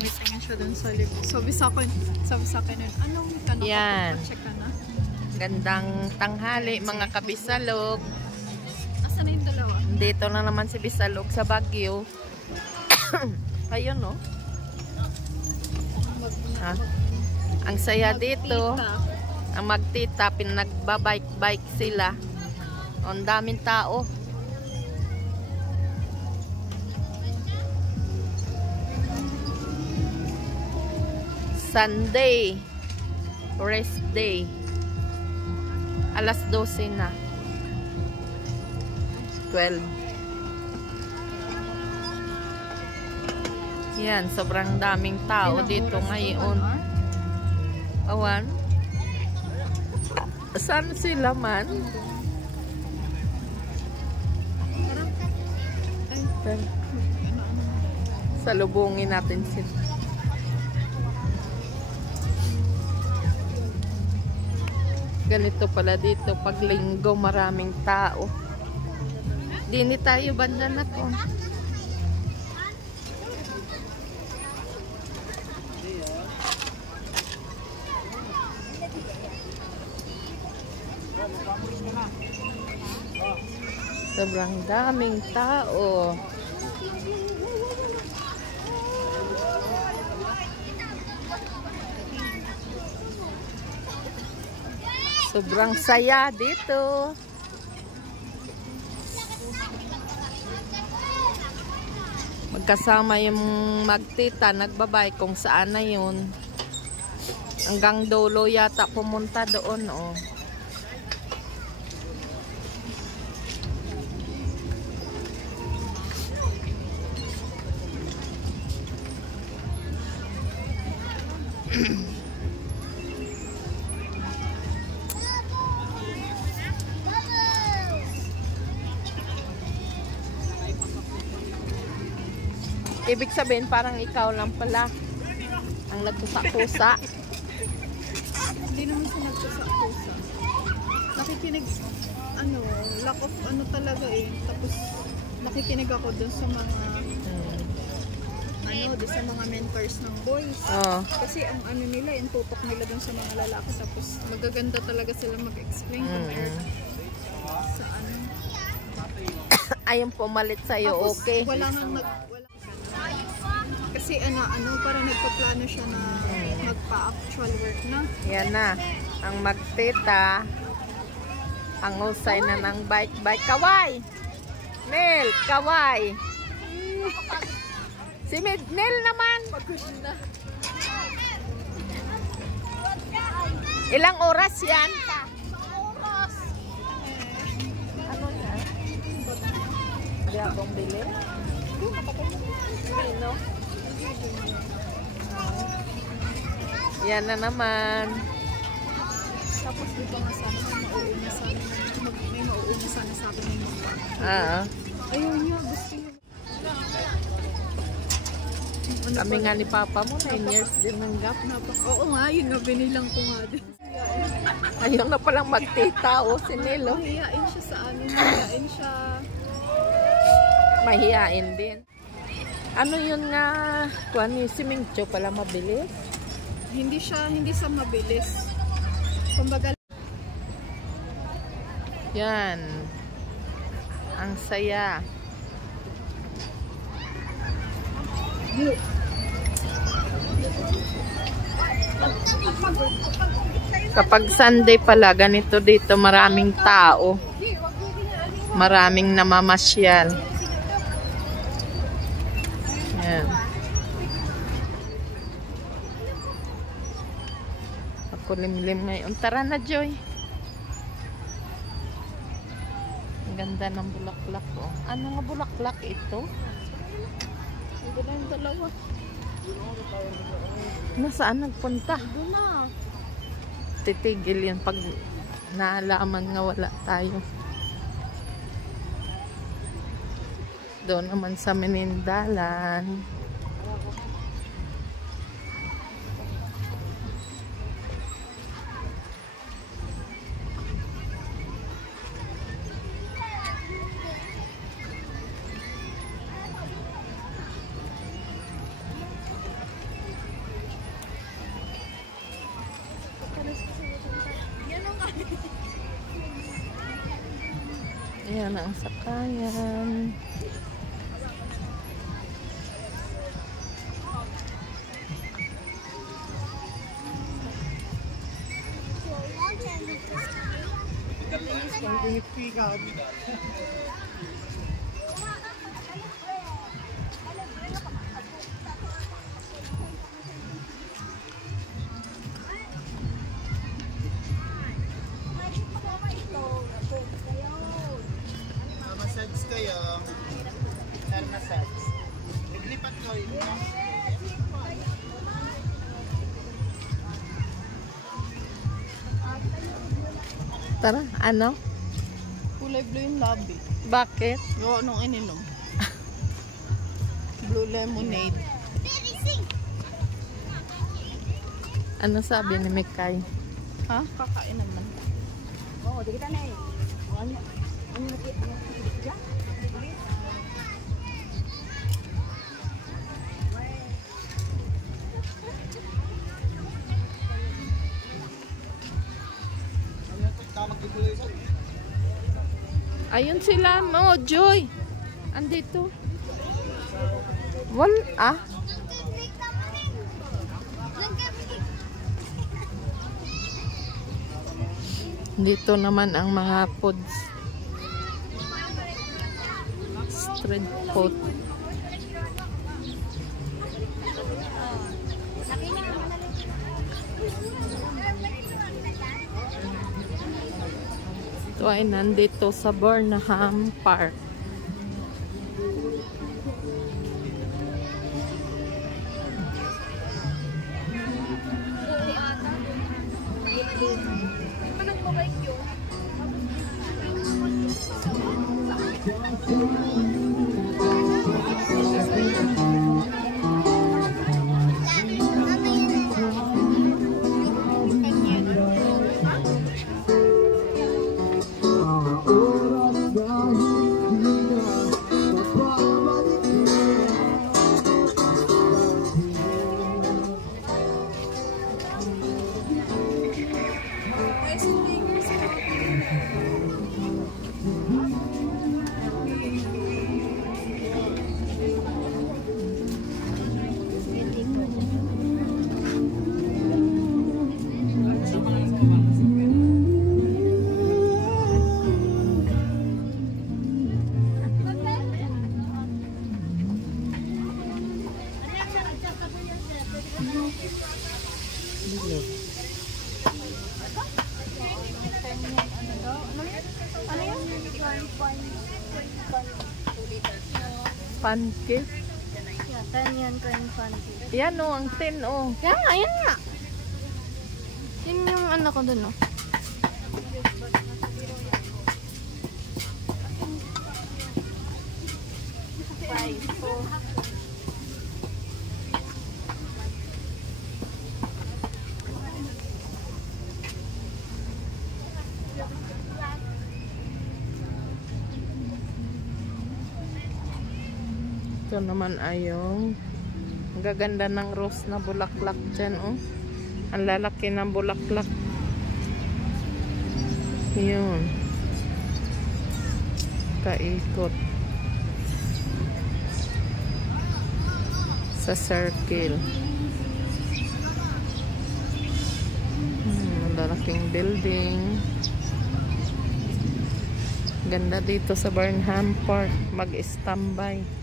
may tingin siya dun sa likod. Sabi sa akin nun, anong ka na? Yan. Check ka na. Gandang tanghali mga kabisalog. Asa na yung dalawa? Dito na naman si Bisalog sa Baguio. Ayun no. Ang saya dito. Ang magtita, pinagbabike-bike sila. Ang daming tao. Sunday. Rest day. Alas 12 na. 12. Yan, sobrang daming tao dito ngayon. Awan. Saan sila man? Salubungin natin sila. Ganito pala dito pag linggo, maraming tao. Dini tayo banda na to. Sobrang daming tao. Sobrang saya dito. Magkasama yung magtita, nagbabay kung saan na yun. Hanggang dulo yata pumunta doon, oh. Ibig sabihin parang ikaw lang pala ang nagkusa-kusa. Hindi naman siya nagkusa-kusa. Nakikinig, lack of talaga eh. Tapos nakikinig ako dun sa mga dun sa mga mentors ng boys. Kasi ang nila, yung tutok nila dun sa mga lalaki. Tapos magaganda talaga sila mag-explain compared sa Ayun pumalit sa'yo, okay. Wala nang kasi para nagpaplano siya na magpa-actual work na. Yan na. Ang magtita, ang usay na ng bike. Kaway! Nel, kaway! Si Nel naman! Ilang oras yan? Oras! Ano yan? Hindi akong bili? No? Yan na naman. Tapos dito nga sana may mauuna sana sa akin ng mga. Ayaw niya, gusto niya. Kami nga ni Papa mo, 9 years din ng gap. Oo nga, yun nga, binilang ko nga din. Ayaw na palang magtita, si Nelo. Mahihain siya sa mahihain siya. Mahihain din. Ano yun nga, si Mingcho pala mabilis? Hindi siya mabilis. Kumbaga, yan. Ang saya. Kapag Sunday pala, ganito dito, maraming tao. Maraming namamasyal. Yan. Ako limlim ngayon. Tara na, Joy. Ang ganda ng bulaklak, oh. Ano nga bulaklak ito? ito na yung dalawa. Nasaan nagpunta? Doon na. Titigil yan pag naalaman nga wala tayo. Doon naman sa Menindalan. Yan ang sakayan. Massage kayo. Hair massage. Naglipat ko yun. Tara, ano? Kulay blue yung labi. Bakit? Gawa nung ininom. Blue lemonade. Ano sabi ni Mikay? Ha? Kakain naman. Oo, di kita na eh. Ano nakita? Ayun sila, oh, Joy. Andito. Ah? Dito naman ang mga foods. Street food. Ito ay nandito sa Burnham Park. Pancake. Yeah, 10 yan kain pancake. Yan o, ang 10 o. Yan nga, yan nga. Yun yung ano ko dun, no? Ito naman ay yung ang gaganda ng rose na bulaklak dyan, oh. Ang lalaki ng bulaklak. Yun. Kaikot. Sa circle. Lalaking building. Ganda dito sa Burnham Park. Mag-standby.